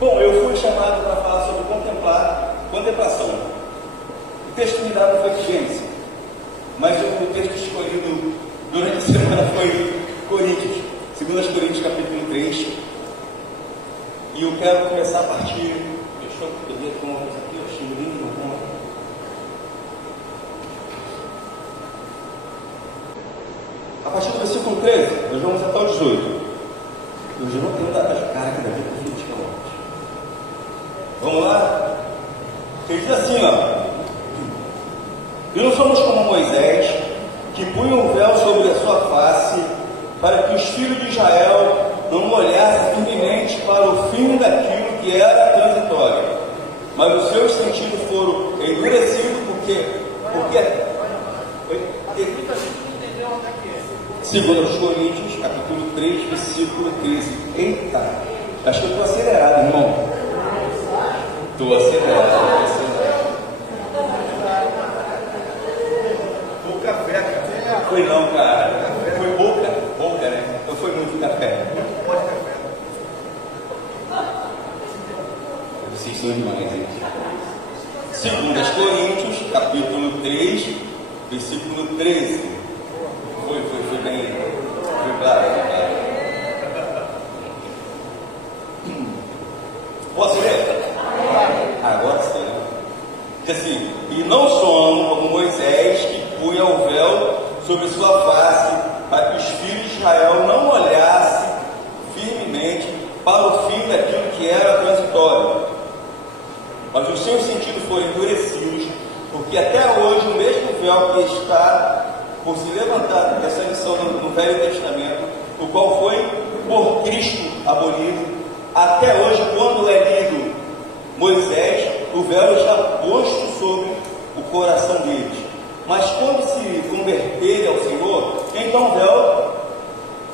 Bom, eu fui chamado para falar sobre contemplação. O texto me dado foi Gênesis, mas o texto escolhido durante a semana foi Coríntios, 2 Coríntios capítulo 3. E eu quero começar a partir, deixa eu pegar com uma coisa aqui, eu achei lindo no ponto. A partir do versículo 13, nós vamos até o 18. Eu já vou ter data de cara que daqui a 20 quilômetros. Vamos lá? Ele diz assim, ó. E não somos como Moisés, que punha um véu sobre a sua face, para que os filhos de Israel não olhassem firmemente para o fim daquilo que era transitório. Mas os seus sentidos foram endurecidos, porque 2 Coríntios, capítulo 3, versículo 13. Eita, acho que eu estou acelerado, irmão. Estou acelerado. Pouco café, cara. Foi não, cara. Foi pouca, né? Então foi muito café. Vocês são demais, hein? 2 Coríntios, capítulo 3, versículo 13. Foi bem. Foi claro. Posso ler? Agora sim. Diz assim: e não somos como Moisés, que punha o véu sobre sua face, para que os filhos de Israel não olhassem firmemente para o fim daquilo que era transitório. Mas os seus sentidos foram endurecidos, porque até hoje o mesmo véu que está por se levantar, essa lição no Velho Testamento, o qual foi por Cristo abolido, até hoje, quando é lido Moisés, o véu está posto sobre o coração deles. Mas quando se converterem ao Senhor, então o véu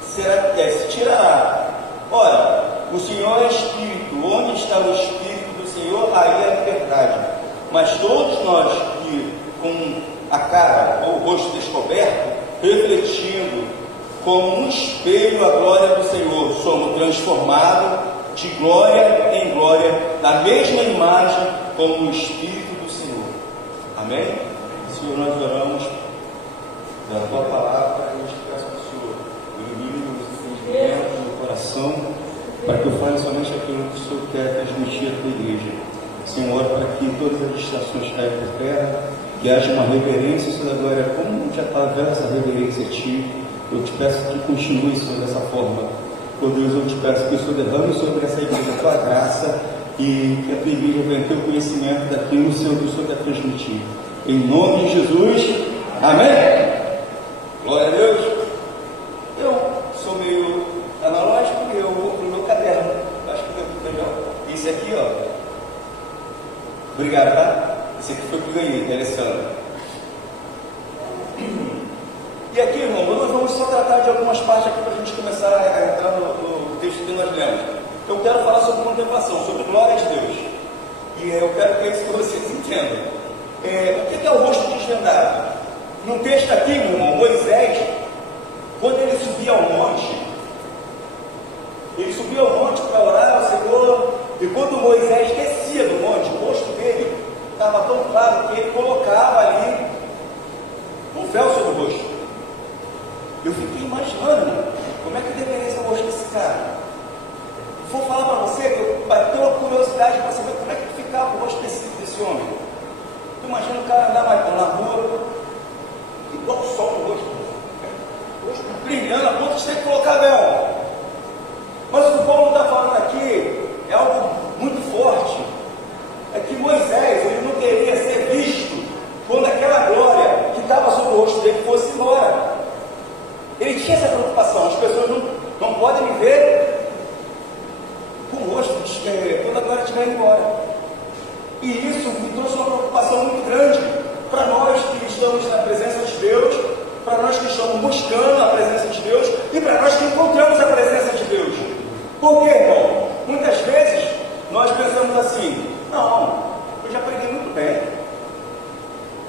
se tirará. Ora, o Senhor é Espírito, onde está o Espírito do Senhor, aí é a liberdade. Mas todos nós que com a cara ou o rosto descoberto, refletindo como um espelho a glória do Senhor, somos transformados de glória em glória, na mesma imagem como o Espírito do Senhor. Amém? Senhor, nós oramos da Tua Palavra e eu te peço ao Senhor, ilumine os sentimentos do coração, para que eu fale somente aquilo que o Senhor quer transmitir à Tua igreja. Senhor, ora para que todas as distrações caiam por terra, que haja uma reverência, Senhor da glória, como já está vendo essa reverência a Ti. Eu te peço que continue, Senhor, dessa forma. Por Deus, eu te peço que o Senhor derrame sobre essa igreja a Tua graça e que a Tua igreja venha ter o conhecimento daquilo que o Senhor quer transmitir. Em nome de Jesus, amém? Glória a Deus. Eu sou meio analógico e eu vou para o meu caderno. Acho que deu melhor. Esse aqui, ó. Obrigado, tá? Esse aqui foi o que eu ganhei, interessante. E aqui, irmão, nós vamos só tratar de algumas partes aqui para a gente começar a entrar no texto que nós lemos. Eu quero falar sobre contemplação, sobre glória de Deus. E eu quero que isso vocês entendam. O que é o rosto desvendado? No texto aqui, meu irmão, Moisés, quando ele subia ao monte para orar ao Senhor, e quando Moisés descia do monte, o rosto dele estava tão claro que ele colocava ali um véu sobre o rosto. Eu fiquei imaginando como é que deveria ser o rosto desse cara. Vou falar para você que eu bateu uma curiosidade para saber como é que ficava o rosto desse homem. Tu imagina o cara andar na rua, igual o sol no rosto, o rosto brilhando a ponto de ter que colocar véu. Mas o que o Paulo está falando aqui é algo muito forte. É que Moisés, ele não queria ser visto quando aquela glória que estava sobre o rosto dele fosse embora. Ele tinha essa preocupação. As pessoas não podem me ver com o rosto quando a glória estiver embora. E isso me trouxe uma preocupação muito grande para nós que estamos na presença de Deus, para nós que estamos buscando a presença de Deus e para nós que encontramos a presença de Deus. Por quê, irmão? Muitas vezes nós pensamos assim: não, eu já preguei muito bem.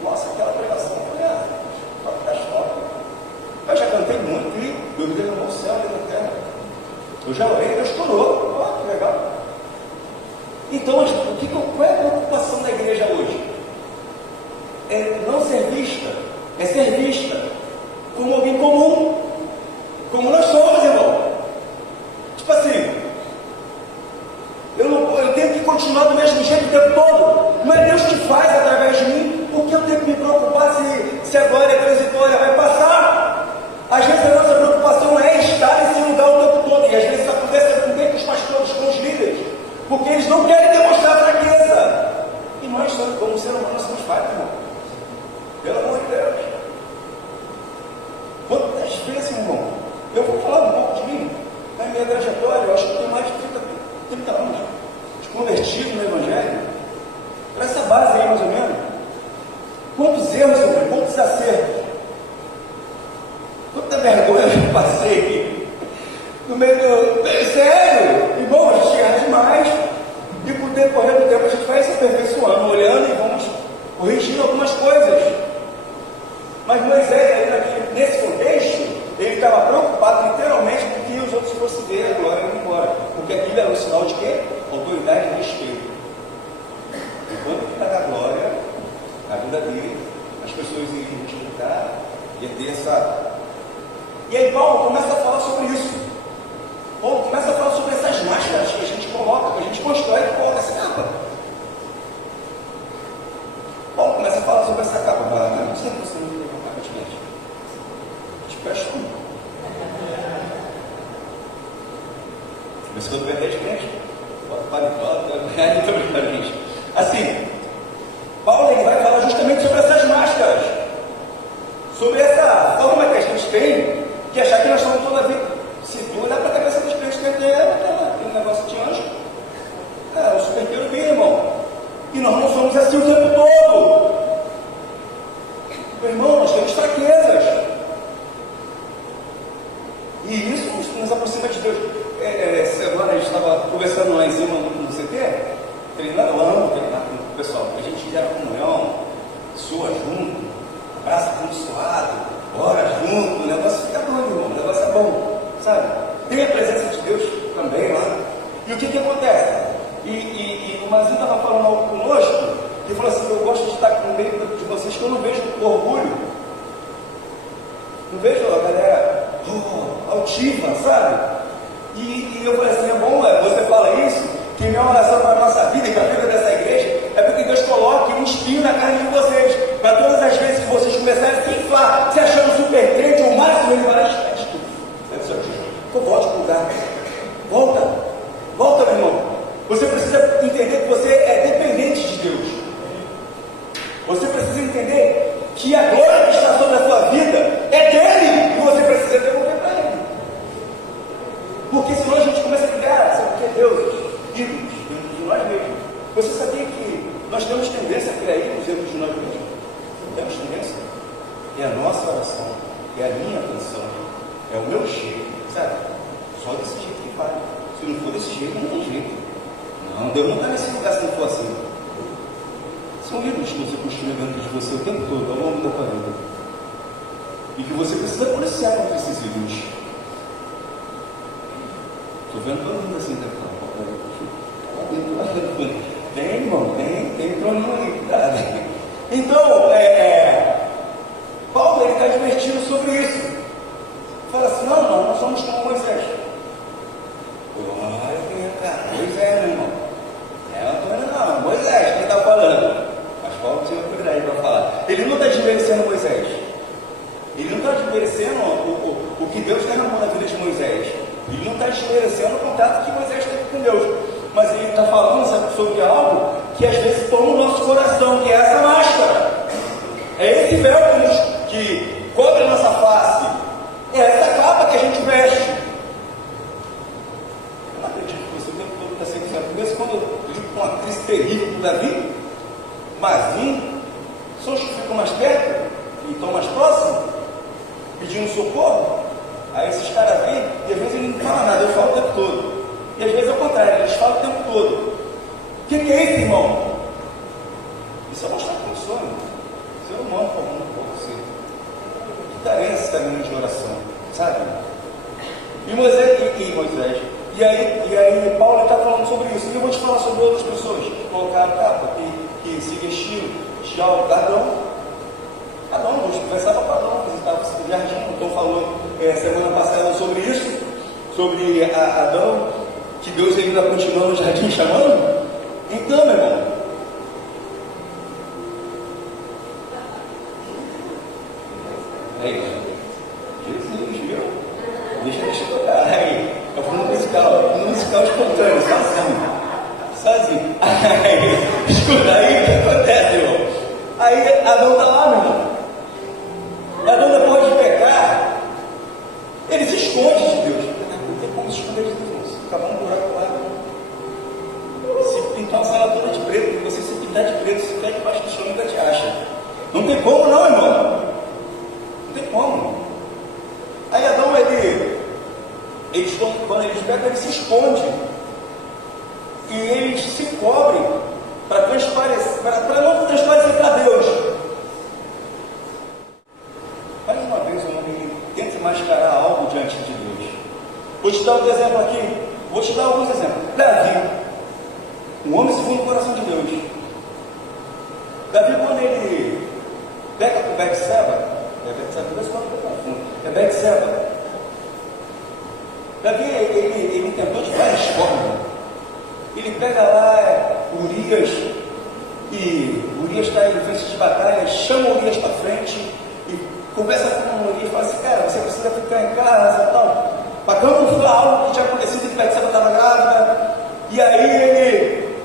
Nossa, aquela pregação foi das top. Eu já cantei muito e Deus derramou o céu e a terra. Eu já orei, Deus curou. Oh, que legal. Então, qual é a preocupação da igreja hoje? É não ser vista, é ser vista como alguém comum, como nós somos, irmão. Tipo assim, eu tenho que continuar do mesmo jeito o tempo todo. Não é Deus que faz através de mim. Por que eu tenho que me preocupar se a glória transitória vai passar? Às vezes a nossa preocupação é estar nesse lugar o tempo todo. E às vezes isso acontece também com os pastores, com os líderes, porque eles não querem demonstrar fraqueza. E nós, como ser humano, somos fracos, irmão. Pelo amor de Deus. Quantas vezes, irmão, eu vou falar um pouco de mim, na minha trajetória, eu acho que eu tenho mais de 30 anos de convertido no Evangelho, para essa base aí, mais ou menos. Quantos erros, irmão, quantos acertos, quanta vergonha eu passei aqui, no meio do... Sério, irmão, a gente erra demais, e por decorrer do tempo a gente vai se aperfeiçoando, olhando e vamos corrigindo algumas coisas. Mas Moisés, nesse contexto, ele estava preocupado literalmente com que os outros fossem ver a glória indo embora, porque aquilo era um sinal de quê? Autoridade e respeito. Enquanto que está na glória, na vida dele, as pessoas iriam respeitar, ia ter essa... E aí Paulo começa a falar sobre isso. Paulo começa a falar sobre essas máscaras que a gente coloca, que a gente constrói e coloca essa capa. Paulo começa a falar sobre essa capa. Não sei se você não tem uma capa de mente. Te peço tudo. Mas quando perder de crente, bota para de gente. Assim, Paulo ele vai falar justamente sobre essas máscaras, sobre essa forma que a gente tem de achar que nós somos toda a vida. Se tu olhar para a cabeça dos crentes, que aquele negócio de anjo, o super querubim, irmão. E nós não somos assim o tempo todo. Meu irmão, nós temos fraquezas. E isso nos aproxima de Deus. Agora a gente estava conversando lá em cima no CT, treinando, eu amo treinar com o pessoal. A gente gera comunhão, sua junto, abraça abençoado, ora junto, o negócio fica bom, irmão, o negócio é bom, sabe? Tem a presença de Deus também lá. E o que acontece? E o Mazinho estava falando algo conosco, e falou assim: eu gosto de estar no meio de vocês, que eu não vejo orgulho, não vejo a galera altiva, sabe? E eu falei assim: é bom, você fala isso, que minha oração para a nossa vida e para a vida dessa igreja é porque Deus coloque um espinho na carne de vocês, para todas as vezes que vocês começarem a se inflar, se achando super crente, o máximo ele vai lá, volte para o lugar, volta, meu irmão. Você precisa entender que você é dependente de Deus. Você precisa entender que a glória que está sobre a sua vida é dele, e você precisa devolver para ele. Porque senão a gente começa a ligar, sabe o que é Deus? Ídolos de nós mesmos. Você sabia que nós temos tendência a criar ídolos dentro de nós mesmos? Temos tendência. É a nossa oração, é a minha atenção, é o meu jeito, sabe? Só desse jeito que vai. Se não for desse jeito, não tem jeito. Não, Deus não está nesse lugar se não for assim. São ídolos que você construiu dentro de você o tempo todo, ao longo da tua vida. E que você precisa policiar contra esses ídolos. Estou vendo todo mundo assim, né? Tem, irmão, tem troninho aí, cuidado. Então, Paulo está advertindo sobre isso. Fala assim: não, nós somos como Moisés. Olha, cara, Moisés, meu irmão. Não, Moisés, quem está falando? Mas Paulo tinha cuidado para falar. Ele não está desmerecendo Moisés. Ele não está desmerecendo o que Deus derramou na vida de Moisés. Ele não está desmerecendo o contato que Moisés teve com Deus. Mas ele está falando sobre algo que às vezes toma o nosso coração, que é essa máscara. É esse véu que cobre a nossa face. É essa capa que a gente veste. Eu não acredito que você o tempo todo está sendo certo. Mesmo quando eu digo com uma crise terrível para o Davi, Mazinho, só os que ficam mais perto e estão mais próximos, pedindo socorro. Aí esses caras vêm e às vezes ele não fala nada, eu falo o tempo todo. E às vezes é o contrário, eles falam o tempo todo. O que é isso, irmão? Isso é mostrar como eu sou, irmão. Ser humano comum, você. Que carência esse caminho de oração, sabe? E Moisés. E aí Paulo está falando sobre isso. E eu vou te falar sobre outras pessoas seguia estilo Adão, Deus conversava com Adão, visitava o jardim. Então falou semana passada sobre isso, sobre Adão, que Deus ainda continua no jardim chamando. Então, meu irmão, aí, Jesus, viu? Deixa eu tocar. Aí, é o fundo musical espontâneo, sozinho. Aí, escuta, aí o que acontece, irmão? Aí Adão está lá, meu irmão. Adão, depois de pecar, ele se esconde de Deus. Não tem como se esconder de Deus, se acabar um buraco lá. Se pintar uma sala toda de preto, você se pintar de preto, se ficar debaixo do chão, nunca te acha. Não tem como, não, irmão. Não tem como. Aí Adão, quando eles pecam, ele se esconde. E eles se cobrem para não transparecer para Deus. Mais uma vez, o homem tenta mascarar algo diante de Deus. Vou te dar um exemplo aqui. Vou te dar alguns exemplos. Davi, um homem segundo o coração de Deus. Davi, quando ele peca com Betseba, Davi, ele tentou de várias formas. Ele pega lá Urias, e Urias está em frente de batalha, chama Urias para frente e conversa com Urias e fala assim: cara, você precisa ficar em casa e tal, para camuflar algo que tinha acontecido, que Betseba estava grávida. E aí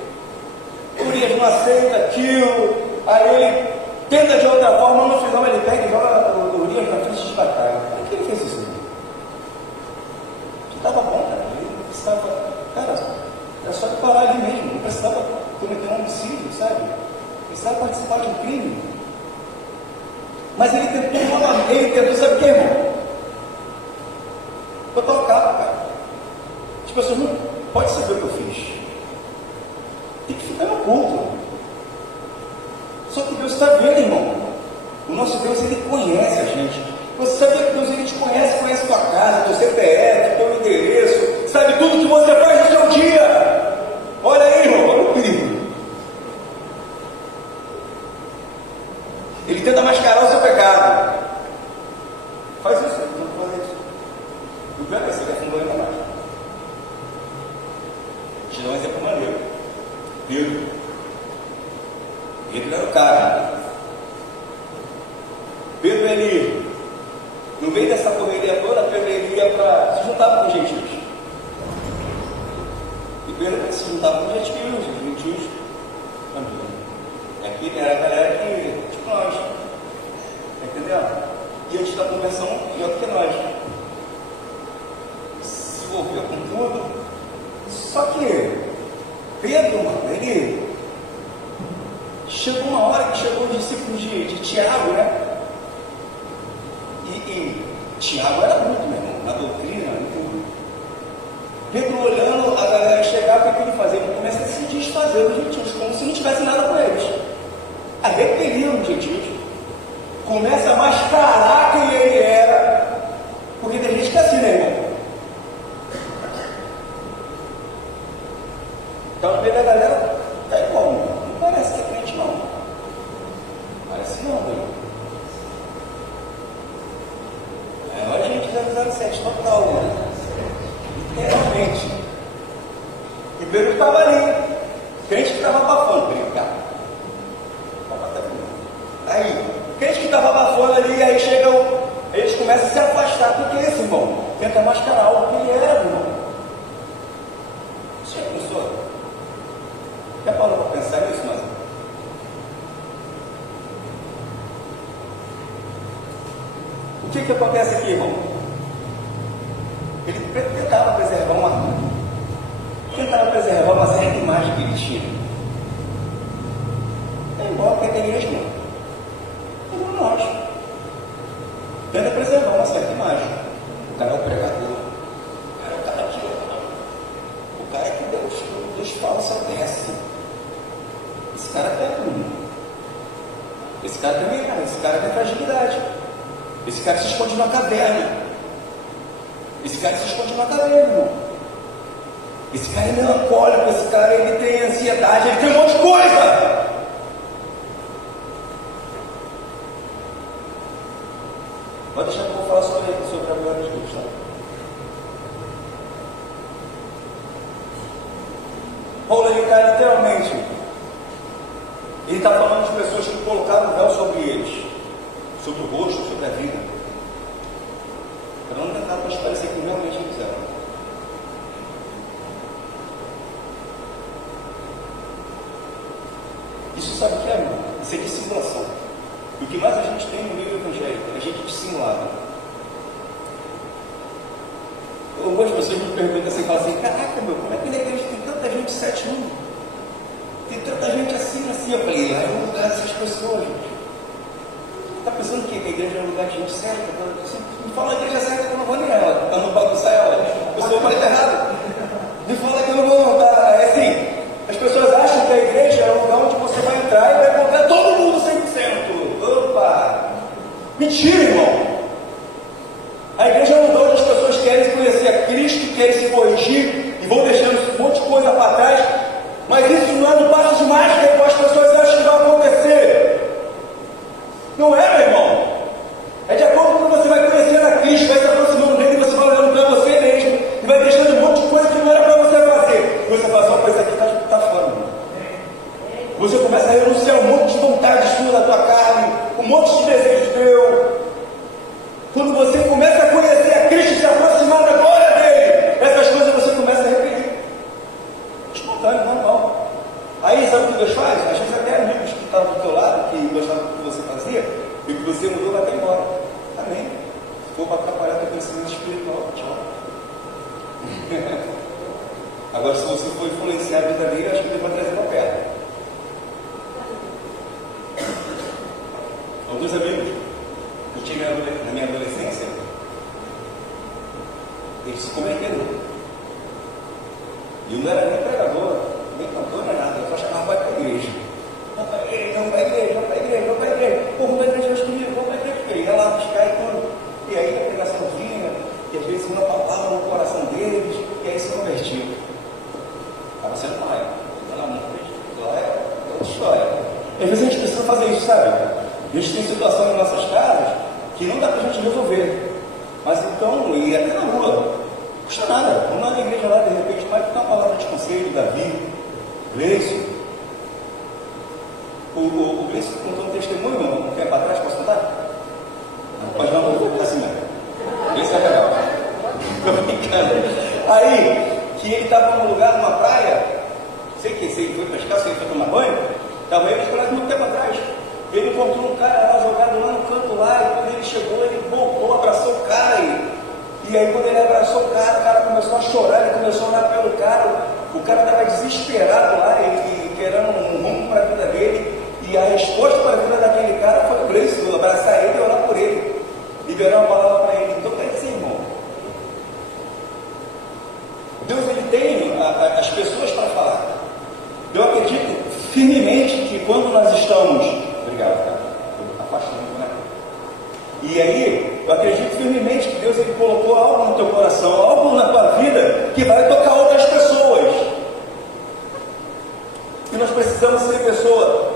Urias não aceita aquilo, aí ele tenta de outra forma, no final ele pega e joga Urias na frente de batalha. Por que ele fez isso? Estava bom, cara. Ele precisava, era só de parar ali mesmo, não precisava cometer um homicídio, sabe? Precisava participar de um crime. Mas ele tentou, sabe o que, irmão? Botar o cabo, cara. As pessoas não podem saber o que eu fiz. Tem que ficar no culto. Só que Deus está vendo, irmão. O nosso Deus, ele conhece a gente. Você sabia que Deus, ele te conhece tua casa, teu CPF, teu endereço, sabe tudo que você faz no seu dia. Olha aí, irmão, olha o perigo. Ele tenta mascarar o seu pecado. Faz isso, não faz isso. O pior é que você vai afundar ainda mais. Vou te dar um exemplo maneiro. Pedro era o cara. Pedro, ele, no meio dessa correria toda, Pedro ele ia para se juntar com os gentios. E Pedro se juntava com os gentios também. Aqui era a galera que, tipo nós, tá entendendo? E a gente está conversando pior que nós. Se envolveu com tudo. Só que Pedro, mano, ele chegou uma hora que chegou os discípulos de Tiago, né? E Tiago era muito, meu irmão, na doutrina, em tudo. Pedro olhando a galera chegar, o que ele fazia? Ele começa a se desfazer dos gentios, como se não tivesse nada com eles. Aí repeliam os gentios. Começa a mascarar quem ele era. Porque tem gente que é assim, né, irmão? Então, no meio da galera, tá igual, não parece que é crente, não. Parece não, velho. É hora de a gente 007 total, né? Literalmente. E Pedro estava ali. Crente que estava abafando, brincar. Aí, crente que estava abafando ali, aí chegam, eles começam a se afastar. O que é isso, irmão? Tenta mascarar algo que ele era, irmão. Você já pensou? Já parou para pensar nisso, mas o que acontece aqui, irmão? Ele tentava preservar uma certa imagem que ele tinha. É igual que tem igreja, irmão. Como nós. Tenta preservar uma certa imagem. O cara é o pregador. O cara é o cara aqui, ó. O cara é que Deus fala só desce. Esse cara é tudo. Esse cara também, cara. Esse cara tem fragilidade. Esse cara se esconde na caverna. Esse cara se esconde na caverna, irmão. Esse cara é melancólico. Esse cara, ele tem ansiedade. Ele tem um monte de coisa. sobre a glória de Deus, tá? Paulo, ele está literalmente, ele está falando de pessoas que colocaram o véu sobre eles, sobre o rosto, sobre a vida, para não tentar transparecer que realmente eles eram. Isso sabe o que é, irmão? Isso é dissimulação. E o que mais a gente tem no meio do evangelho é a gente dissimulada. Algumas pessoas me perguntam assim, falam assim, caraca, meu, como é que na igreja tem tanta gente 7-1? Tem tanta gente assim, assim. Eu falei, é o lugar dessas pessoas, gente. Está pensando que a igreja é um lugar de gente certa? Me fala a igreja certa que eu não vou nem ela, para não bagunçar ela. A pessoa pode estar errada. Me fala que eu não vou andar. É assim, as pessoas acham que a igreja é um lugar onde você vai entrar e vai encontrar todo mundo 100%. Opa! Mentira, irmão! A igreja é um lugar onde as pessoas querem conhecer a Cristo, querem se corrigir e vão deixando um monte de coisa para trás, mas isso não é um passo de mágica que as pessoas acham que vai acontecer. Não é, meu irmão? É de acordo com o que você vai conhecendo a Cristo, vai se aproximando dele e você vai olhando para você mesmo e vai deixando um monte de coisa que não era para você fazer. E você fala, só isso aqui está fora, meu irmão. Você começa a renunciar um monte de vontades suas da tua carne, um monte de desejos teu. Quando você começa a conhecer a Cristo e se aproximar da glória dele, essas coisas você começa a repetir. Espontâneo, normal. Aí sabe o que Deus faz? Às vezes até amigos que estavam do teu lado, que gostavam do que você fazia, e que você mudou, vai até embora. Amém. Se for para atrapalhar teu crescimento espiritual, tchau. Agora, se você for influenciar a vida dele, acho que ele vai trazer para perto. Alguns amigos eu tive na minha adolescência, eles se converteram. E eu não era nem pregador, nem cantor, nem nada, eu só chamava para a igreja. Vamos para a igreja, vamos para a igreja, vamos para a igreja, vamos para a igreja. Pô, vamos para a igreja comigo, vamos para a igreja. Ele ia lá buscar e tudo. E aí a pregaçãozinha, e às vezes uma palavra no coração deles, e aí se convertiu. Aí você não vai, lá é outra história. E às vezes a gente precisa fazer isso, sabe? A gente tem situações em nossas casas que não dá para a gente resolver. Mas então, e até na rua, não custa nada. Vamos lá na igreja lá, de repente, vai dar uma palavra de conselho, Davi, Gleice. O Gleice contou um testemunho, um tempo atrás, posso contar? Não, pode não, vou contar assim mesmo. Gleice é legal. Estou brincando. Aí, que ele estava num lugar, numa praia, sei que se ele foi pescar, se ele foi tomar banho, estava ele escolhendo muito tempo atrás. Ele encontrou um cara lá jogado lá no canto lá, e quando ele chegou, ele voltou, abraçou o cara, e aí quando ele abraçou o cara começou a chorar, ele começou a orar pelo cara, o cara estava desesperado lá, e querendo um rumo para a vida dele, e a resposta para a vida daquele cara foi por isso, abraçar ele e orar por ele, liberar uma palavra para ele. Então quer dizer, irmão, Deus ele tem as pessoas para falar. Eu acredito firmemente que quando nós estamos... Obrigado, cara. Afastando, né? E aí, eu acredito firmemente que Deus ele colocou algo no teu coração, algo na tua vida que vai tocar outras pessoas. E nós precisamos ser pessoas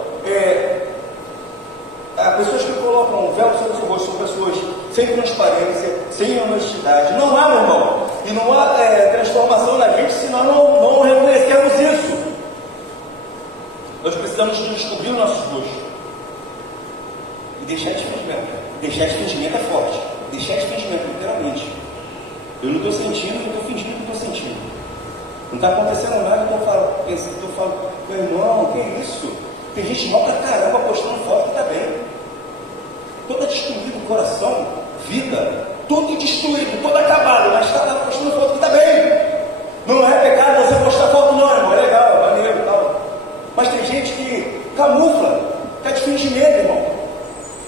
que colocam um véu sobre o seu rosto, são pessoas sem transparência, sem honestidade. Não há, meu irmão, e não há transformação na gente se nós não reconhecermos isso. Nós precisamos descobrir o nosso rosto. E deixar de fingimento. Deixar de fingimento é forte. Deixar de fingimento, literalmente. Eu não estou sentindo, eu estou fingindo que estou sentindo. Não está acontecendo nada, então eu falo, meu irmão, que é isso? Tem gente mal pra caramba postando foto que está bem. Toda destruída o coração, vida, todo destruído, todo acabado, mas está lá postando foto que está bem. Não é pecado você postar foto, não, irmão. É legal, é maneiro e tal. Mas tem gente que camufla, está de fingimento, irmão.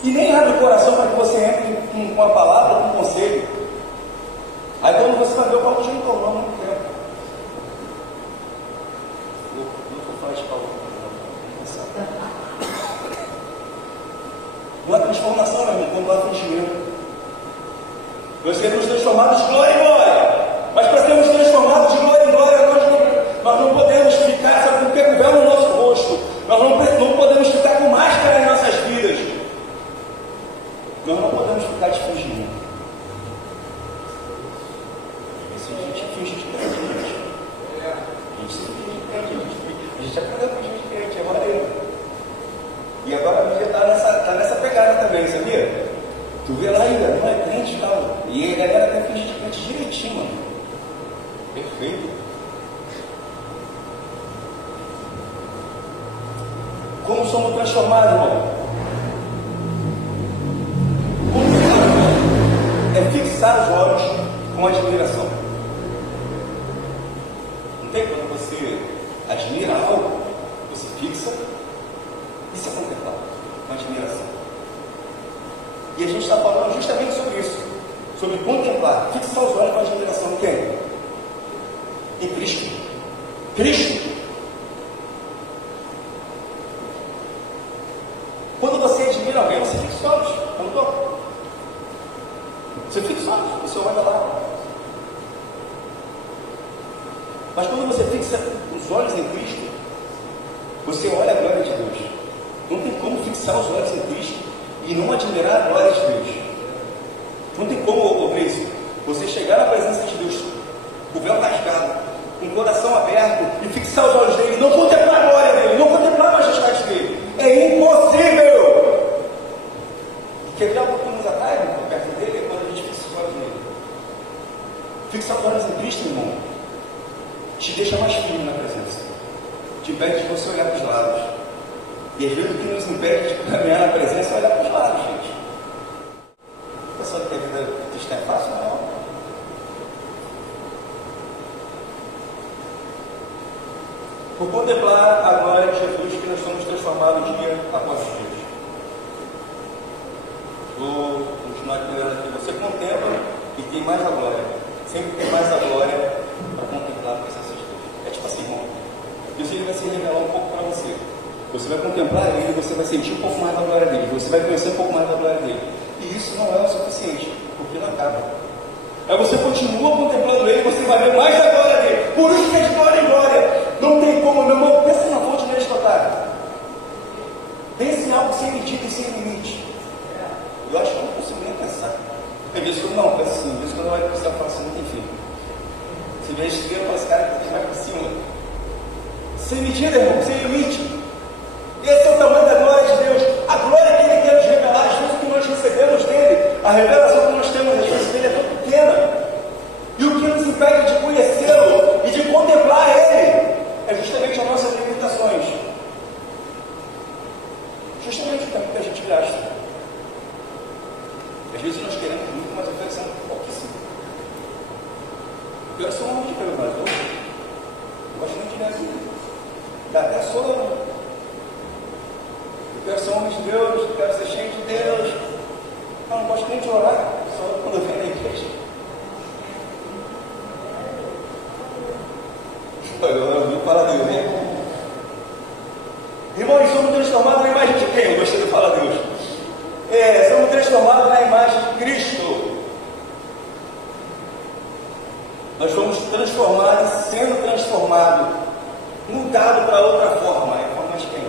E nem abre o coração para que você entre com uma palavra, com um conselho. Aí quando você vai ver, o Paulo já não tomou há muito tempo. Vou falar de Paulo. Não há transformação, meu irmão, quando há fingimento. Nós seremos transformados de glória em glória. Mas para sermos transformados de glória em glória, nós não podemos ficar, sabe, com o pé no nosso rosto. Nós não podemos ficar com máscara em nossas vidas. Nós não podemos ficar de fingimento. gente aprendeu com gente crente, é maneiro. E agora a mídia tá nessa pegada também, sabia? Tu vê lá ainda, não é crente e tal. E a galera até finge de crente direitinho, mano. Perfeito. Como somos transformados, irmão? É fixar os olhos com admiração. Não tem quando você admira algo, você fixa e se contemplar com admiração. E a gente está falando justamente sobre isso, sobre contemplar, fixar os olhos com admiração. Quem? Em Cristo. Cristo. Quando você admira alguém, você fixa os olhos. Não. Você fixa os olhos, você olha lá. Mas quando você fixa os olhos em Cristo, você olha a glória de Deus. Não tem como fixar os olhos em Cristo e não admirar a glória de Deus. Não tem como, Gleice, você chegar na presença de Deus, o véu rasgado, com o coração aberto, e fixar os olhos dele, não contemplar a glória dele, não contemplar a majestade dele. É impossível! Quer ver algo que nos atrai perto dele? É quando a gente fixa os olhos nele. Fixar os olhos em Cristo, irmão, te deixa mais firme na presença. Te impede de você olhar para os lados. E às vezes o que nos impede de caminhar na presença é olhar para os lados, gente. A pessoa que a vida cristã é fácil, não. Por contemplar a glória de Jesus, que nós somos transformados dia após dia. Vou continuar lendo aqui. Você contempla e tem mais a glória. Sempre tem mais a glória para contemplar a presença de Deus. É tipo assim, irmão. Deus ele vai se revelar um pouco para você. Você vai contemplar ele, você vai sentir um pouco mais da glória dele. Você vai conhecer um pouco mais da glória dele. E isso não é o suficiente, porque não acaba. Aí você continua contemplando ele, você vai ver mais da glória dele. Por isso que é de glória em glória. Não tem como, meu irmão. Pensa na fonte dele esgotada. Pense em algo sem medida e sem limite. Eu acho que eu não consigo nem pensar. Tem vezes que eu não penso assim. Tem vezes que eu não olho para o céu e falo assim, não tem fim. Você vê a estrela e fala, esse cara que vai para cima. Sem medida, irmão, sem limite. Esse é o tamanho da glória de Deus. A glória que Ele quer nos revelar, às vezes o que nós recebemos dele, a revelação que nós temos às vezes dele é tão pequena. E o que nos impede de conhecê-lo e de contemplar Ele é justamente as nossas limitações. Justamente o tempo que a gente gasta. Às vezes nós queremos muito, mas oferecemos pouquíssimo. Eu sou um homem de pelo mais novo. Eu gosto muito de minha vida. Dá até sono. Eu quero ser homem de Deus, eu quero ser cheio de Deus. Eu não gosto nem de orar, só quando eu venho na igreja. Eu vim para Deus, né? Irmãos, somos transformados na imagem de quem? Eu gostei de falar Deus. Somos transformados na imagem de Cristo. Nós fomos transformados, sendo transformados, mudado para outra forma. É a forma de quem?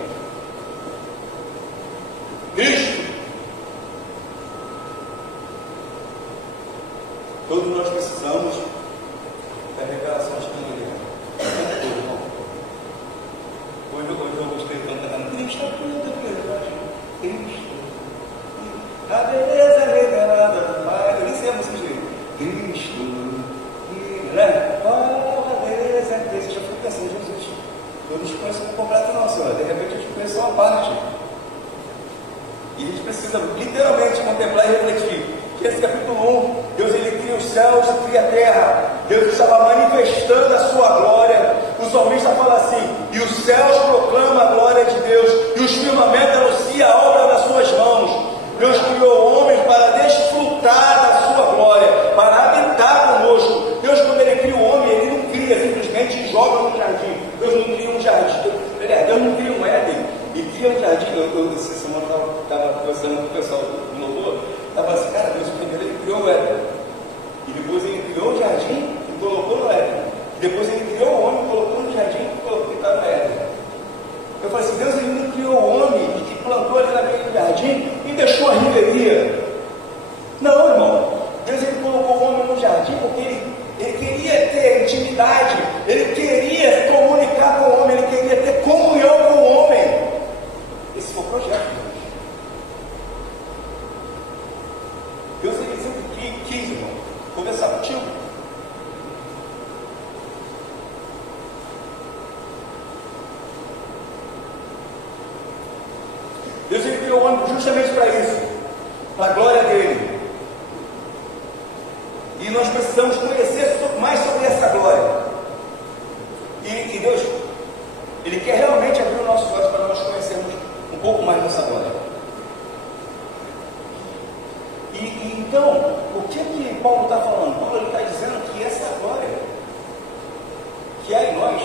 Cristo. Todos nós precisamos da revelação de quem Ele é. Hoje eu gostei tanto da Cristo, Cristo. A beleza revelada do Pai. Eu nem sei a música direito. Cristo. Né? A beleza é Cristo. Eu já fui pensando, Jesus, eu não te conheço por completo não, Senhor. De repente eu te conheço uma parte. E a gente precisa literalmente contemplar e refletir. Que esse capítulo 1, Deus ele cria os céus e cria a terra. Deus estava manifestando a sua glória. O salmista fala assim: e os céus proclamam a glória de Deus, e os firmamentos anunciam a obra das suas mãos. Deus criou homens para desfrutar da sua glória, para habitar conosco. Deus, quando Ele cria o homem, Ele não cria simplesmente e joga no jardim. Deus não cria um jardim. Deus não cria um Éden. E cria um jardim. Eu essa semana estava conversando com o pessoal do louvor. Estava assim, cara, Deus primeiro Ele criou o Éden. E depois Ele criou o jardim e colocou no Éden. Depois Ele criou o homem, colocou no jardim e colocou no Éden. Eu falei assim, Deus ele não criou o homem e plantou ali naquele jardim e deixou a riveria. Não, irmão. Deus ele colocou o homem no jardim porque ele queria ter intimidade, ele queria comunicar com o homem, ele queria ter Deus ele criou o homem justamente para isso, para a glória dele. E nós precisamos conhecer mais sobre essa glória. E Deus, ele quer realmente abrir os nossos olhos para nós conhecermos um pouco mais dessa glória. Então, o que Paulo está falando? Paulo está dizendo que essa glória que há em nós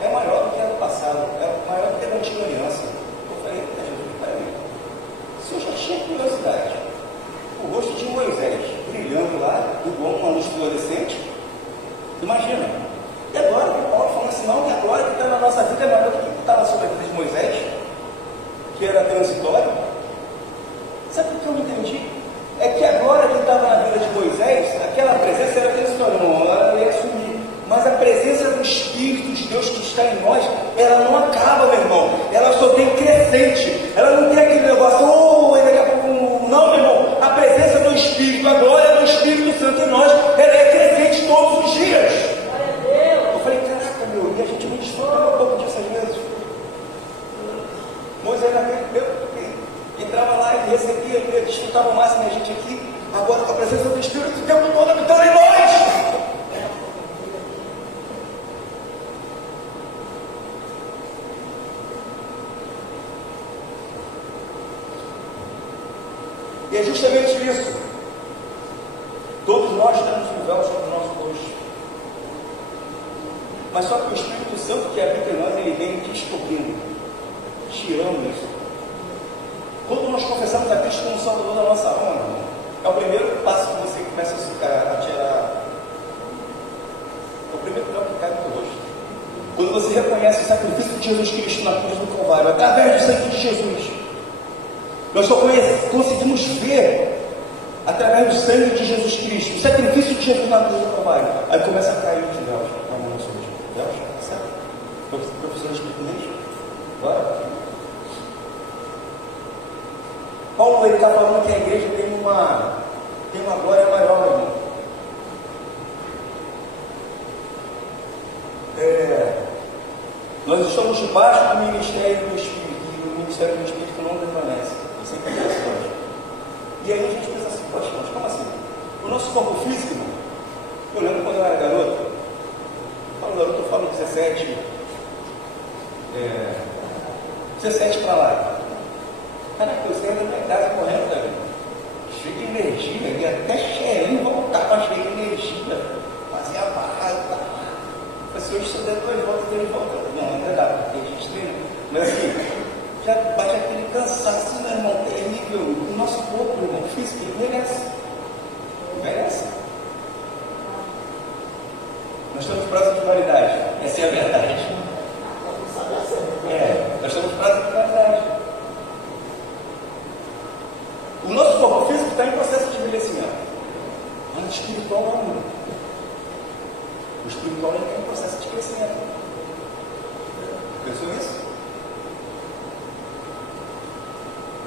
é maior do que a do passado, é maior do que a da antiga aliança. Eu falei, peraí, se eu já tinha curiosidade, o rosto de Moisés brilhando lá, igual uma luz fluorescente, imagina, e agora que Paulo falando assim, não, que a glória que está na nossa vida é maior do que estava sobre a vida de Moisés, que era transitório. Sabe o que eu não entendi? É que a glória que estava na vida de Moisés, aquela presença era transitória, não, ela ia sumir. Mas a presença do Espírito de Deus que está em nós, ela não acaba, meu irmão. Ela só tem crescente. Ela não tem aquele negócio, daqui a pouco, não, meu irmão. A presença do Espírito, a glória do Espírito Santo em nós, ela é crescente todos os dias. Eu falei, caraca, meu, e a gente não desfruta um pouco disso às vezes. Moisés entrava lá e recebia, ele desfrutava o máximo, a gente aqui, agora com a presença do Espírito o tempo todo habitando em nós. E é justamente isso. Todos nós temos um véu sobre o nosso rosto. Mas só que o Espírito Santo que habita em nós, ele vem descobrindo, tirando isso. Quando nós confessamos a Cristo como Salvador da nossa alma, é o primeiro passo que você começa a tirar. É o primeiro véu que cai no rosto. Quando você reconhece o sacrifício de Jesus Cristo na cruz do Calvário, através do sangue de Jesus, nós só conseguimos ver através do sangue de Jesus Cristo, o sacrifício de Jesus na cruz do Calvário. Aí começa a cair os véus na mão nossa vida. Véus? Certo? Professor de inglês? Bora? Paulo está falando que a igreja tem uma glória maior, irmão. Nós estamos debaixo do ministério do Espírito, e o ministério do Espírito não permanece. E aí a gente pensa assim, poxa, mas como assim? O nosso corpo físico, irmão, eu lembro quando eu era garoto, eu falo 17 para lá. Caraca, eu saí da minha casa correndo também. Cheio de energia, e até cheirinho voltava cheio de energia. Fazia a barra. Assim, hoje se eu der 2 voltas, 3 voltas. Não é dá, porque a gente treina. Mas assim, já bate aquele cansaço, meu irmão, terrível. O nosso corpo, irmão, físico, envelhece. Envelhece. Nós estamos próximos de validade. Essa é a verdade. Nós estamos próximos de validade. O nosso corpo físico está em processo de envelhecimento. Mas o espiritual não. O espiritual está em processo de crescimento. Pensou nisso?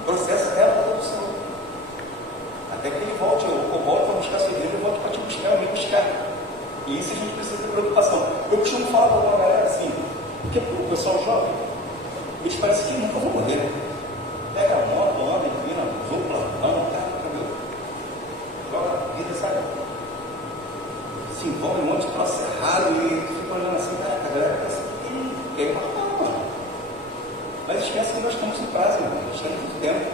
O processo é a evolução. Até que ele volte, ou volte para buscar sua igreja, ele volte para te buscar, ou me buscar. E isso a gente precisa ter preocupação. Eu costumo falar para uma galera assim, porque o pessoal jovem, eles parecem que nunca vão morrer. Pega a moto, anda, empina, usou o plantão, joga a vida, sabe? Se envolve um monte de troço errado e fica olhando assim, cara, a galera pensa que é imortal, mano. Mas esquece que nós estamos em prazo, irmão. Nós temos muito tempo.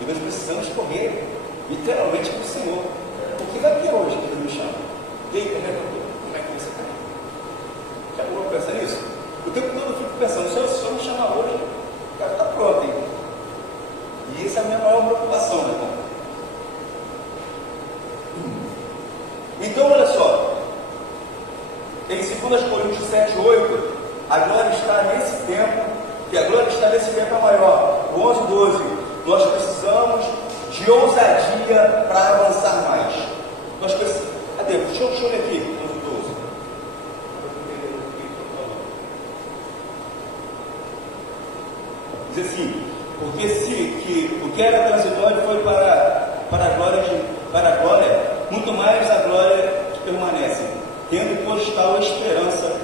E nós precisamos correr, literalmente, para o Senhor. Porque daqui a hoje que Ele nos chama. E aí, como é que você está? Já parou para pensar nisso? O tempo todo eu fico pensando, se o Senhor me chamar hoje, o cara está pronto, hein? E essa é a minha maior preocupação, meu irmão. Então, olha só. Em 2 Coríntios 7, 8, a glória está nesse tempo, que a glória está nesse tempo é maior. 11, 12. Nós precisamos de ousadia para avançar mais. Nós precisamos. Cadê? Deixa eu ler aqui, 11, 12. Diz assim, porque o que era transitório foi para a glória, muito mais a glória que permanece, tendo por tal esperança,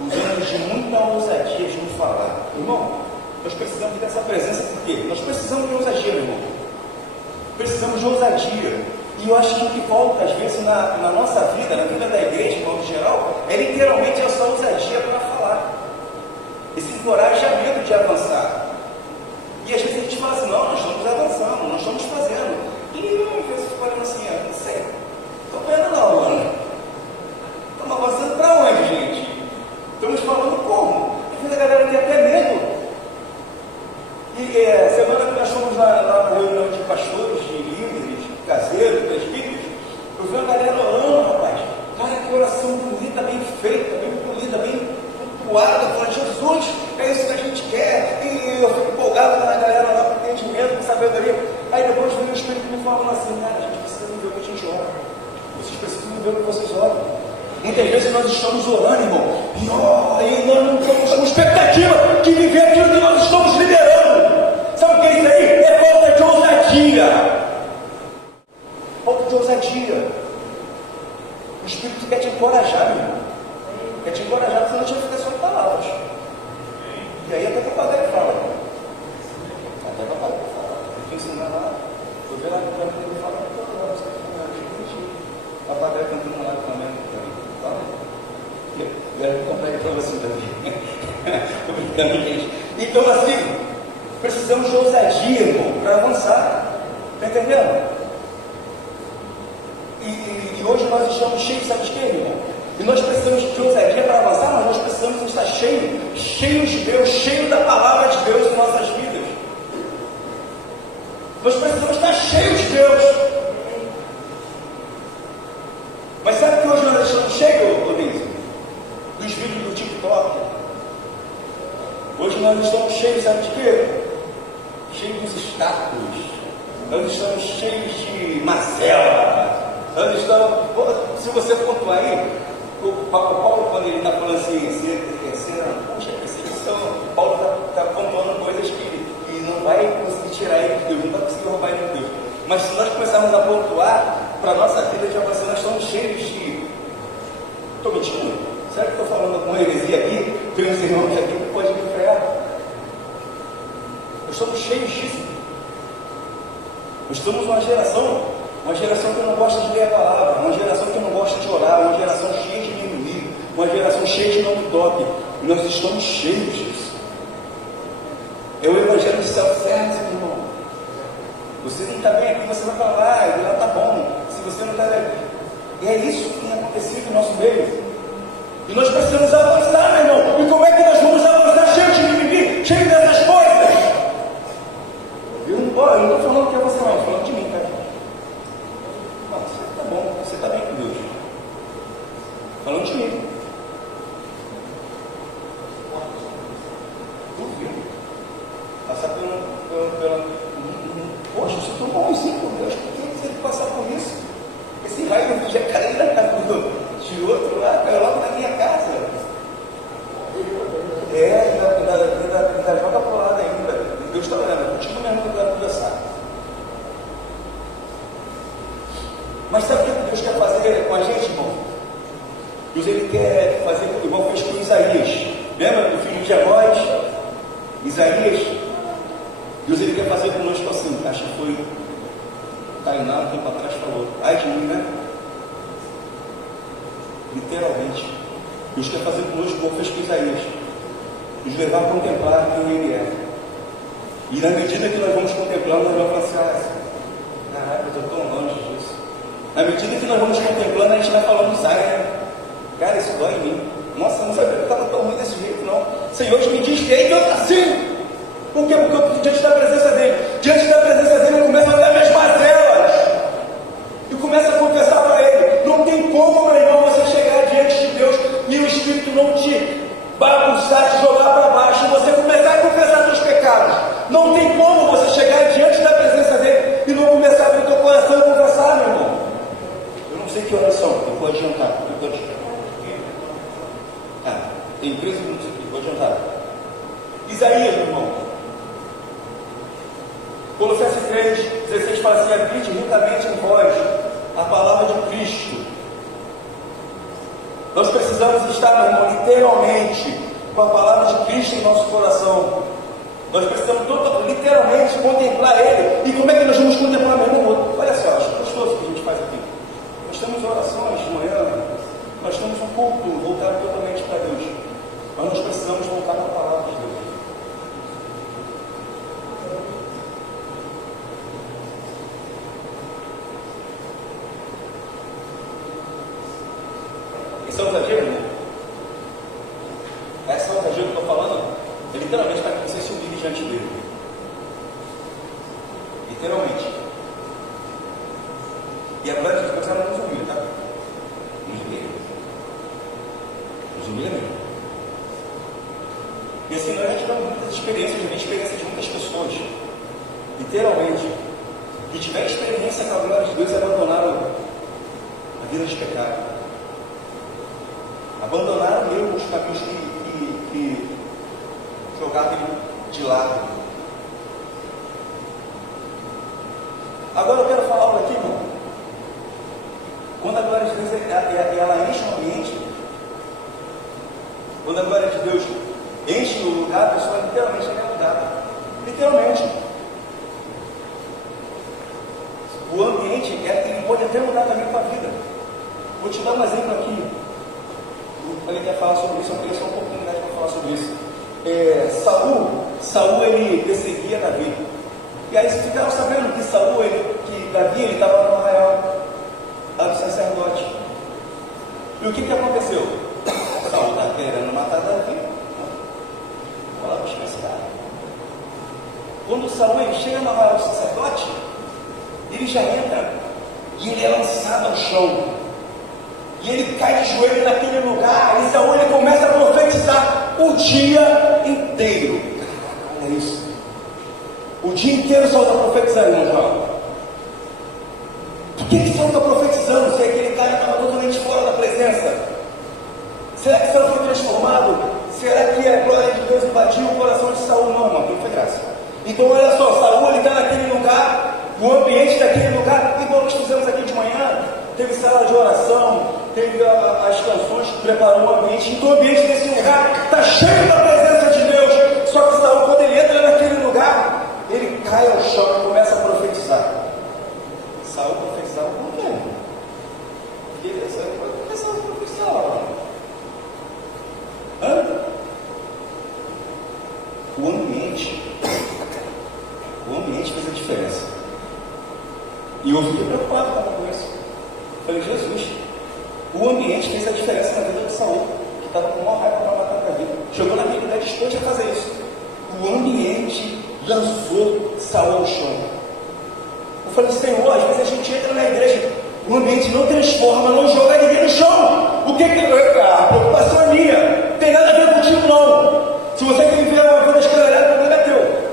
usando de muita ousadia de nos falar. Irmão, Nós precisamos dessa presença, por quê? Nós precisamos de ousadia, meu irmão. Precisamos de ousadia. E eu acho que o que falta, às vezes, na nossa vida, na vida da igreja, de modo geral, é literalmente essa ousadia para falar. Esse encorajamento de avançar. E às vezes a gente fala assim, não, nós estamos avançando, nós estamos fazendo. E às vezes fica olhando assim, não sei, estou vendo não, né? Estamos avançando para onde, gente? Estamos falando como? Às vezes a galera tem até medo. E semana que nós fomos lá na reunião de pastores, de líderes, caseiros, presbíteros, eu vi uma galera orando, rapaz. Cara, que oração bonita, bem feita, bem polida, bem pontuada, falando, Jesus, é isso que a gente quer. E eu fico empolgado na galera lá com entendimento, com sabedoria. Aí depois veio o Espírito me falando assim, cara, a gente precisa ver o que a gente ora. Vocês precisam ver o que vocês oram. Muitas vezes nós estamos orando, irmão, e nós não estamos com expectativa de viver aquilo que nós estamos liderando. Sabe o que é isso aí? É falta de ousadia. Falta de ousadia. O Espírito quer te encorajar, meu irmão. Quer te encorajar, porque senão a gente vai ficar só em palavras. E aí até que o padre fala. Até que o padre fala. Eu fui ensinar lá, eu vi lá no canto, ele fala, a padre cantando lá no Flamengo também. Eu quero comprar ele para você também. Estou brincando, gente. Então, assim, precisamos de ousadia, irmão, para avançar. Está entendendo? E hoje nós estamos cheios, sabe de quê, irmão? E nós precisamos de ousadia para avançar, mas nós precisamos estar cheios de Deus, cheios da palavra de Deus em nossas vidas. Nós precisamos estar cheios de Deus. Mas sabe que hoje nós estamos cheios, Luiz? Dos vídeos do TikTok. Hoje nós estamos cheios, sabe de quê? Cheios dos status. Nós estamos cheios de macela. Nós estamos, se você pontuar aí, o Paulo, quando ele está falando assim, perseguição, o Paulo está pontuando coisas que não vai conseguir tirar ele de Deus, não vai conseguir roubar ele de Deus. Mas se nós começarmos a pontuar para a nossa vida de avançar, nós estamos cheios de... Estou mentindo? Será que estou falando com heresia aqui? Tem uns irmãos aqui que podem me frear? Nós estamos cheios disso. Nós estamos uma geração que não gosta de ler a palavra, uma geração que não gosta de orar, uma geração cheia de mimimi, uma geração cheia de nome toque. E nós estamos cheios disso. É o evangelho de self-service, meu irmão. Você não está bem aqui, você vai para lá, e lá está bom. Se você não está bem. E é isso que tem acontecido no nosso meio. E nós precisamos avançar, meu irmão. E como é que nós vamos avançar cheio de mimimi, cheio dessas coisas? Eu não estou falando que é você, não. Estou falando de mim, cara. Não, você está bom. Você está bem com Deus. Falando de mim. Duvido. Passar pela... Poxa, eu sou tão bonzinho com Deus. Por que você tem que passar por isso? Esse raio já caiu na casa de outro lá, caiu logo na minha casa. Ainda joga para o lado ainda. Deus está olhando, continua mesmo que vai conversar. Mas sabe o que Deus quer fazer com a gente, irmão? Deus ele quer fazer o que o irmão fez com Isaías. Lembra do filho de Amós? Isaías? Deus ele quer fazer conosco assim. Acho que foi Tainá, um tempo atrás falou. Ai de mim, né? Literalmente. Deus quer fazer conosco como fez com Isaías. Nos levar a contemplar quem Ele é. E na medida que nós vamos contemplando, nós vamos falar assim, caraca, eu estou tão longe disso. Na medida que nós vamos contemplando, a gente vai falando, sai, né? Cara, isso dói em mim. Nossa, eu não sabia que estava tão ruim desse jeito, não. Senhor, me diz que é assim. Por quê? Porque eu, diante da presença dele, eu começo a dar minhas mazelas. E começo a confessar para ele. Não tem como, meu irmão, você chegar diante de Deus e o Espírito não te bagunçar, te jogar para baixo, e você começar a confessar seus pecados. Não tem como você chegar diante da presença dele e não começar a abrir o teu coração e confessar, meu irmão. Eu não sei que horas são, eu vou adiantar. Tem 13 minutos aqui, vou adiantar. Isaías, meu irmão. Colossenses 3:16 fala assim: habite ricamente em vós a palavra de Cristo. Nós precisamos estar, meu irmão, literalmente com a palavra de Cristo em nosso coração. Nós precisamos literalmente contemplar Ele. E como é que nós vamos contemplar mesmo o outro? Olha só, acho gostoso o que a gente faz aqui. Nós temos orações de manhã, nós temos um culto voltado totalmente para Deus. Mas nós precisamos voltar na palavra de Deus. Esse é o exagero, né? Essa é o exagero que eu estou falando. É literalmente para que você se humilhe diante dele. Literalmente. E a glória de Deus ela nos humilha, tá? Nos humilha. Nos humilha mesmo. E assim, nós já tivemos muitas experiências, eu vi experiências de muitas pessoas. Literalmente. Que tiveram experiência com a glória de Deus e abandonaram a vida de pecado. Abandonaram mesmo os caminhos que jogavam de lado. Agora eu quero falar algo aqui, irmão. Quando a glória de Deus ela enche o ambiente, quando a glória de Deus enche o lugar, a pessoa literalmente é mudada. Literalmente. O ambiente ele pode até mudar também com a vida. Vou te dar um exemplo aqui. Ele quer falar sobre isso, eu queria só uma oportunidade para falar sobre isso. Saul ele perseguia Davi. E aí vocês ficaram sabendo que Davi estava no arraial lá do sacerdote. E o que aconteceu? Saul está querendo matar Davi. Vou lá buscar esse cara. Quando Saul chega no arraial do sacerdote, ele já entra e ele é lançado ao chão. E ele cai de joelho naquele lugar. E Saul ele começa a profetizar o dia inteiro. Olha isso. O dia inteiro Saul está profetizando, irmão. Por que Saul está profetizando? Se aquele cara estava totalmente fora da presença. Será que Saul foi transformado? Será que a glória de Deus invadiu o coração de Saul? Não, irmão, não foi graça. Então olha só, Saul está naquele lugar, o ambiente daquele lugar, igual nós fizemos aqui de manhã. Teve sala de oração, teve as canções que preparou o ambiente. Então o ambiente desse lugar está cheio da presença de Deus. Só que Saul, quando ele entra naquele lugar, ele cai ao chão e começa a profetizar. Saul profetizava com quem? Beleza, por que Saul profetizava? O ambiente fez a diferença. E eu fiquei preocupado com isso. Falei, Jesus, o ambiente fez a diferença na vida de Saul, que estava com uma raiva para matar Davi. Chegou naquele lugar distante a fazer isso. O ambiente lançou Saul ao chão. Eu falei, Senhor, às vezes a gente entra na igreja, o ambiente não transforma, não joga ninguém no chão. O que a preocupação é minha, não tem nada a ver contigo não. Se você quer viver uma vida esclarada, o problema é teu.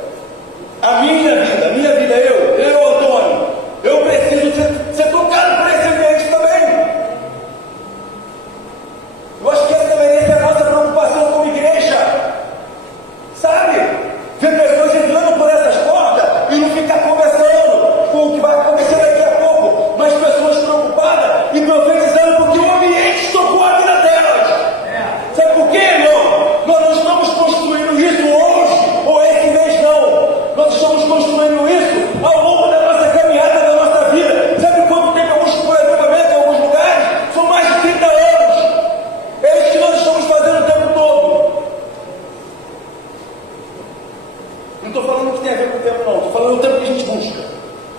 A minha vida, eu Antônio, eu preciso ser tocado por esse ambiente também. Eu acho que essa deveria ser a nossa preocupação como igreja. Sabe? Ver pessoas entrando por essas portas e não ficar conversando com o que vai acontecer daqui a pouco, mas pessoas preocupadas e profetizando porque o ambiente tocou a vida delas. Sabe por quê, irmão? Nós não estamos construindo isso hoje ou esse mês, não. Nós estamos construindo isso ao longo da nossa caminhada, da nossa vida. Sabe quanto tempo eu busco por avivamento em alguns lugares? São mais de 30 anos. É isso que nós estamos fazendo o tempo todo. Não estou falando que tem a ver com o tempo, não. Estou falando do tempo que a gente busca.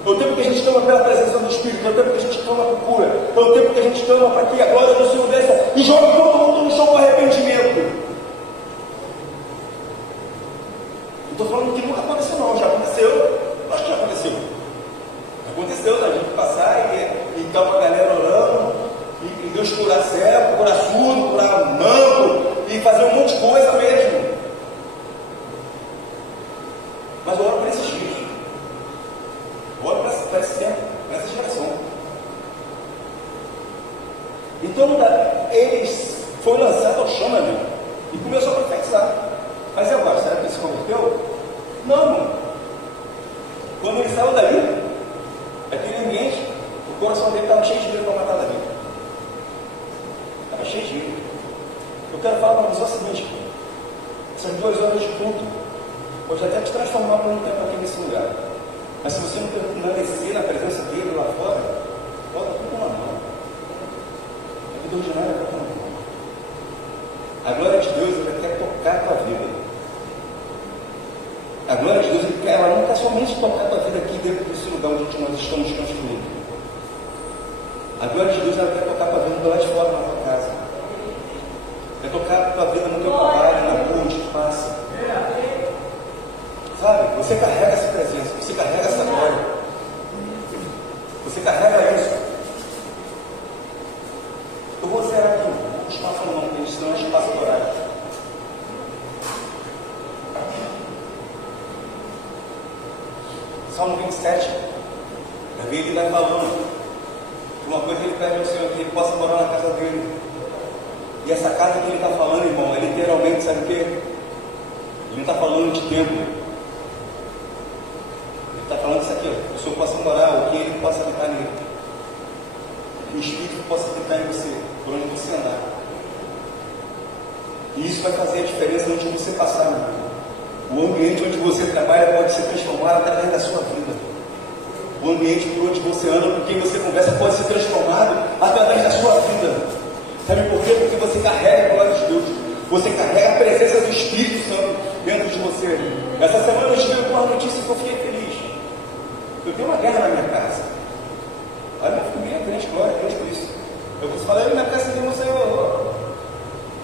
É o tempo que a gente clama pela presença do Espírito. É o tempo que a gente clama por cura. É o tempo que a gente clama para que a glória do Senhor desça e jogue todo mundo no chão com arrependimento. Não estou falando que nunca aconteceu, não. Já aconteceu. Acho que já aconteceu. Aconteceu da gente passar e estar com a galera orando, e Deus curar cego, curar surdo, curar manco, e fazer um monte de coisa mesmo. Mas eu oro para esses dias. Eu oro para esse tempo, para essa geração. Então eles foram lançados ao chão, meu amigo, e começou a profetizar. Mas e agora? Será que ele se converteu? Não, irmão. Quando ele saiu dali, aquele ambiente, o coração dele estava cheio de medo para matar Davi. Estava cheio de medo. Eu quero falar para você o seguinte: essas 2 horas de culto, pode até te transformar por um tempo aqui nesse lugar. Mas se você não permanecer na presença dele lá fora, bota tudo na mão. A vida ordinária é bota na mão. A glória de Deus, ela quer tocar a tua vida. A glória de Deus, ela não quer somente tocar a tua vida aqui dentro desse lugar onde nós estamos construindo. A glória de Deus, ela quer tocar a tua vida do lado de fora na tua casa. Quer tocar a tua vida no teu trabalho, na rua onde tu passa. Sabe? Você carrega essa presença, você carrega essa glória. Você carrega isso. Eu vou zerar aqui, vou continuar falando, porque senão a gente passa do horário. Salmo 27, Davi ele vai falando que uma coisa ele pede ao Senhor, que ele possa morar na casa dele. E essa casa que ele está falando, irmão, é literalmente, sabe o quê? Ele não está falando de templo. Está falando isso aqui, ó, que o Senhor possa morar, o que ele possa habitar nele, que o Espírito possa habitar em você, por onde você andar. E isso vai fazer a diferença onde você passar, meu irmão. O ambiente onde você trabalha pode ser transformado através da sua vida. O ambiente por onde você anda, com quem você conversa, pode ser transformado através da sua vida. Sabe por quê? Porque você carrega a glória de Deus. Você carrega a presença do Espírito Santo dentro de você. Essa semana eu tive uma notícia que eu fiquei feliz. Eu tenho uma guerra na minha casa. Olha, eu fico bem crente, glória a Deus por isso. Eu vou falar, eu na casa de você,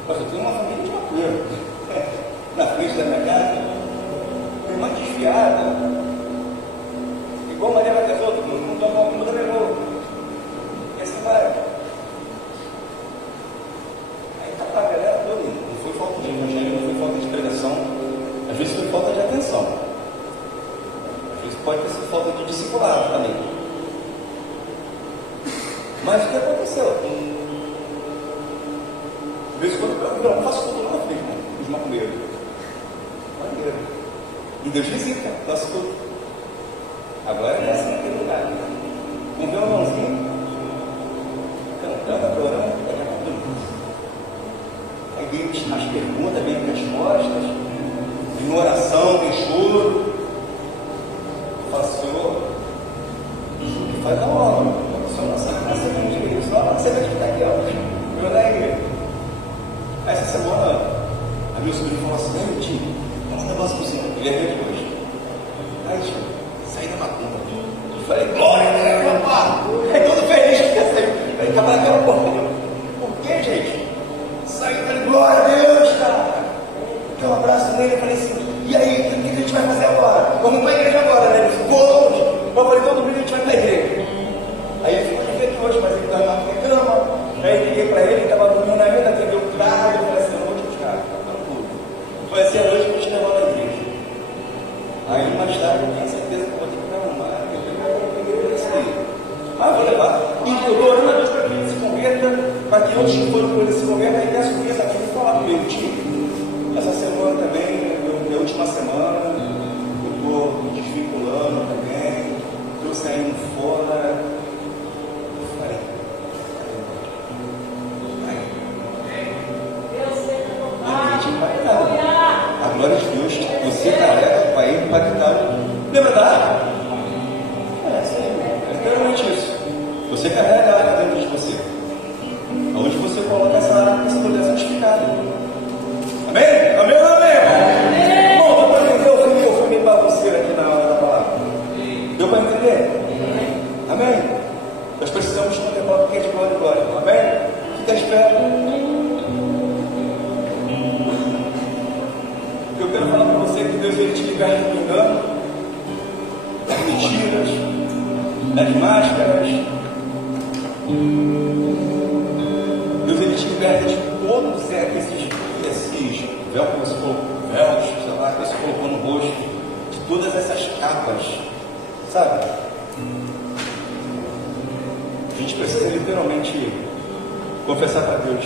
mas eu tenho uma família de maconheiro. Na frente da minha casa, irmã desfiada, igual Maria vai ter outro, não toma uma da minha. E assim vai. Aí tá pra galera toda, não foi falta de evangelho, não foi falta de pregação, às vezes foi falta de atenção. Pode ter sido falta de discipulado também. Mas o que aconteceu? De vez em quando eu não faço tudo não, irmão, os macumbeiros. Maneiro. E Deus visita, faço tudo. Agora é assim naquele lugar. Um violãozinho, cantando, adorando, aí vem as perguntas, vem as respostas, vem oração, vem choro. Senhor, que faz a obra. O Senhor não sabe na semente disso. Não, a semente que está aqui, ó. Eu daí. Essa semana, a meu sobrinho falou assim: tio, fala um negócio pro Senhor. Ele é veio hoje. Aí, tio, saí da macumba. Eu falei: glória a Deus, papá. É todo feliz que quer sair. Aí, acaba naquela porta. Por que, gente? Saí e falei: glória a Deus, cara. Dei um abraço nele e falei assim: e aí, o que a gente vai fazer agora? Vamos para a igreja agora, né? Ele falou: vamos. Eu falei: todo domingo a gente vai para a igreja. Aí ele ficou de ver aqui hoje, mas ele estava na cama. Aí eu liguei para ele, ele estava dormindo ainda, atendeu o carro. Eu falei assim: eu vou te buscar, tá tudo. Foi assim a noite que eu te levar na igreja. Aí mais tarde eu tenho certeza que eu vou ter que arrumar. Eu tenho que ir para a igreja isso aí. Ah, vou levar. E eu estou orando a Deus para que ele se converta, para que outros que foram por ele se convertam. Aí peço isso aqui e falar com meu tio. Essa semana também, minha última semana, eu estou me desvinculando também, estou saindo fora. Eu falei: a glória de Deus, você carrega, vai impactar. Não é verdade? É literalmente isso. Você carrega a arca dentro de você, onde você coloca essa mulher santificada. Amém? Amém ou amém? Amém. Bom, deu para entender? Eu fui meio bagunceiro aqui na hora da palavra. Deu para entender? Amém? Nós precisamos contemplar porque é de glória em glória. Amém? Fica de pé. Eu quero falar para você que Deus ele te liberta do engano, das mentiras, das máscaras. Deus ele te liberta de todos esses véu que você colocou, véus, sei lá, que você colocou no rosto, de todas essas capas, sabe? A gente precisa literalmente confessar para Deus: